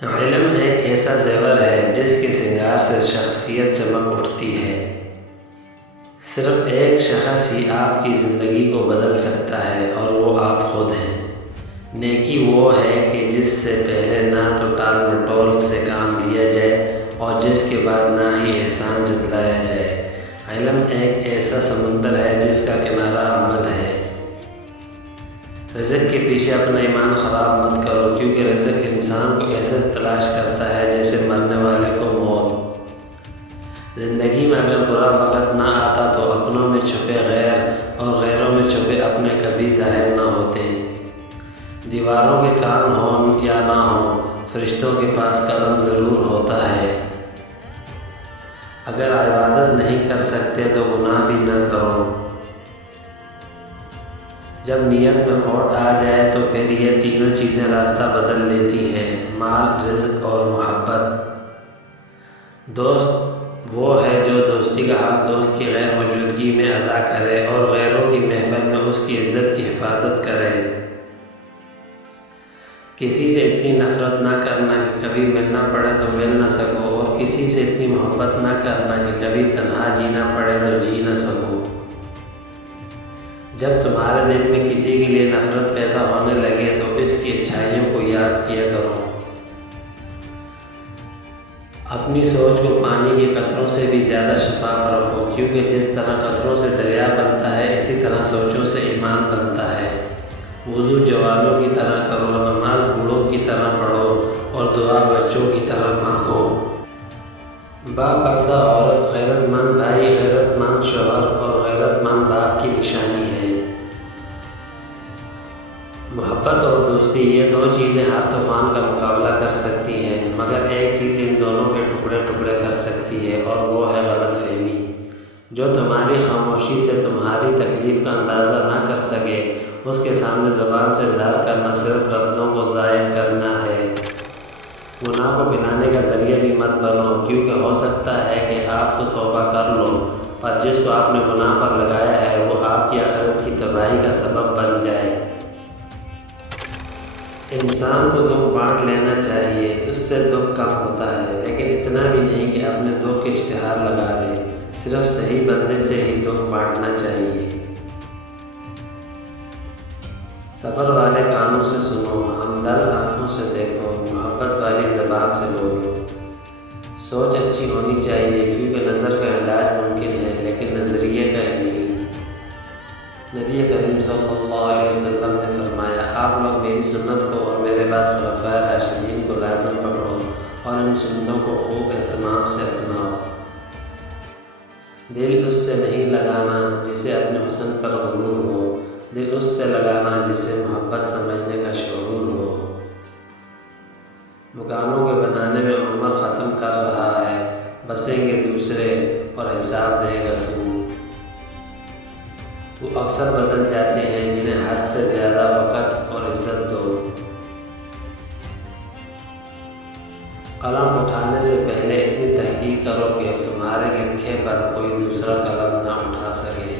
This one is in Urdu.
علم ایک ایسا زیور ہے جس کے سنگار سے شخصیت چمک اٹھتی ہے۔ صرف ایک شخص ہی آپ کی زندگی کو بدل سکتا ہے اور وہ آپ خود ہیں۔ نیکی وہ ہے کہ جس سے پہلے نہ تو ٹال مٹول سے کام لیا جائے اور جس کے بعد نہ ہی احسان جتلایا جائے۔ علم ایک ایسا سمندر ہے جس کا کنارہ عمل ہے۔ رزق کے پیچھے اپنا ایمان خراب مت کرو، کیونکہ رزق انسان کو ایسے تلاش کرتا ہے جیسے مرنے والے کو موت۔ زندگی میں اگر برا وقت نہ آتا تو اپنوں میں چھپے غیر اور غیروں میں چھپے اپنے کبھی ظاہر نہ ہوتے۔ دیواروں کے کان ہوں یا نہ ہوں، فرشتوں کے پاس قلم ضرور ہوتا ہے۔ اگر عبادت نہیں کر سکتے تو گناہ بھی نہ کرو۔ جب نیت میں کھوٹ آ جائے تو پھر یہ تینوں چیزیں راستہ بدل لیتی ہیں: مال، رزق اور محبت۔ دوست وہ ہے جو دوستی کا حق دوست کی غیر موجودگی میں ادا کرے اور غیروں کی محفل میں اس کی عزت کی حفاظت کرے۔ کسی سے اتنی نفرت نہ کرنا کہ کبھی ملنا پڑے تو مل نہ سکو، اور کسی سے اتنی محبت نہ کرنا کہ کبھی تنہا جینا پڑے تو جی نہ سکو۔ جب تمہارے دل میں کسی کے لیے نفرت پیدا ہونے لگے تو اس کی اچھائیوں کو یاد کیا کرو۔ اپنی سوچ کو پانی کے قطروں سے بھی زیادہ شفاف رکھو، کیونکہ جس طرح قطروں سے دریا بنتا ہے اسی طرح سوچوں سے ایمان بنتا ہے۔ وضو جوانوں کی طرح کرو، نماز بوڑھوں کی طرح پڑھو اور دعا بچوں کی طرح مانگو۔ با پردہ عورت غیرت مند بھائی، غیرت مند شوہر اور غیرت مند باپ کی نشانی ہے۔ محبت اور دوستی، یہ دو چیزیں ہر طوفان کا مقابلہ کر سکتی ہیں، مگر ایک چیز ان دونوں کے ٹکڑے ٹکڑے کر سکتی ہے اور وہ ہے غلط فہمی۔ جو تمہاری خاموشی سے تمہاری تکلیف کا اندازہ نہ کر سکے، اس کے سامنے زبان سے اظہار کرنا صرف لفظوں کو ضائع کرنا ہے۔ گناہ کو بھلانے کا ذریعہ بھی مت بنو، کیونکہ ہو سکتا ہے کہ آپ تو توبہ کر لو، پر جس کو آپ نے گناہ پر لگایا ہے وہ آپ کی آخرت کی تباہی کا سبب بن جائے۔ انسان کو دکھ بانٹ لینا چاہیے، اس سے دکھ کم ہوتا ہے، لیکن اتنا بھی نہیں کہ اپنے دکھ کے اشتہار لگا دے۔ صرف صحیح بندے سے ہی دکھ بانٹنا چاہیے۔ صبر والے کانوں سے سنو، ہمدرد آنکھوں سے دیکھو، محبت والی زبان سے بولو۔ سوچ اچھی ہونی چاہیے، کیونکہ نظر کا علاج ممکن ہے لیکن نظریے کا نہیں۔ نبی کریم صلی اللہ علیہ وسلم نے فرمایا، آپ لوگ میری سنت کو اور میرے بعد خلفائے راشدین کو لازم پکڑو اور ان سنتوں کو خوب اہتمام سے اپناؤ۔ دل اس سے نہیں لگانا جسے اپنے حسن پر غرور ہو، دل اس سے لگانا جسے محبت سمجھنے کا شعور ہو۔ مکانوں کے بنانے میں عمر ختم کر رہا ہے، بسیں گے دوسرے اور حساب دے گا تو۔ وہ اکثر بدل جاتے ہیں جنہیں حد سے زیادہ وقت اور عزت دو۔ قلم اٹھانے سے پہلے اتنی تحقیق کرو کہ تمہارے لکھے پر کوئی دوسرا قلم نہ اٹھا سکے۔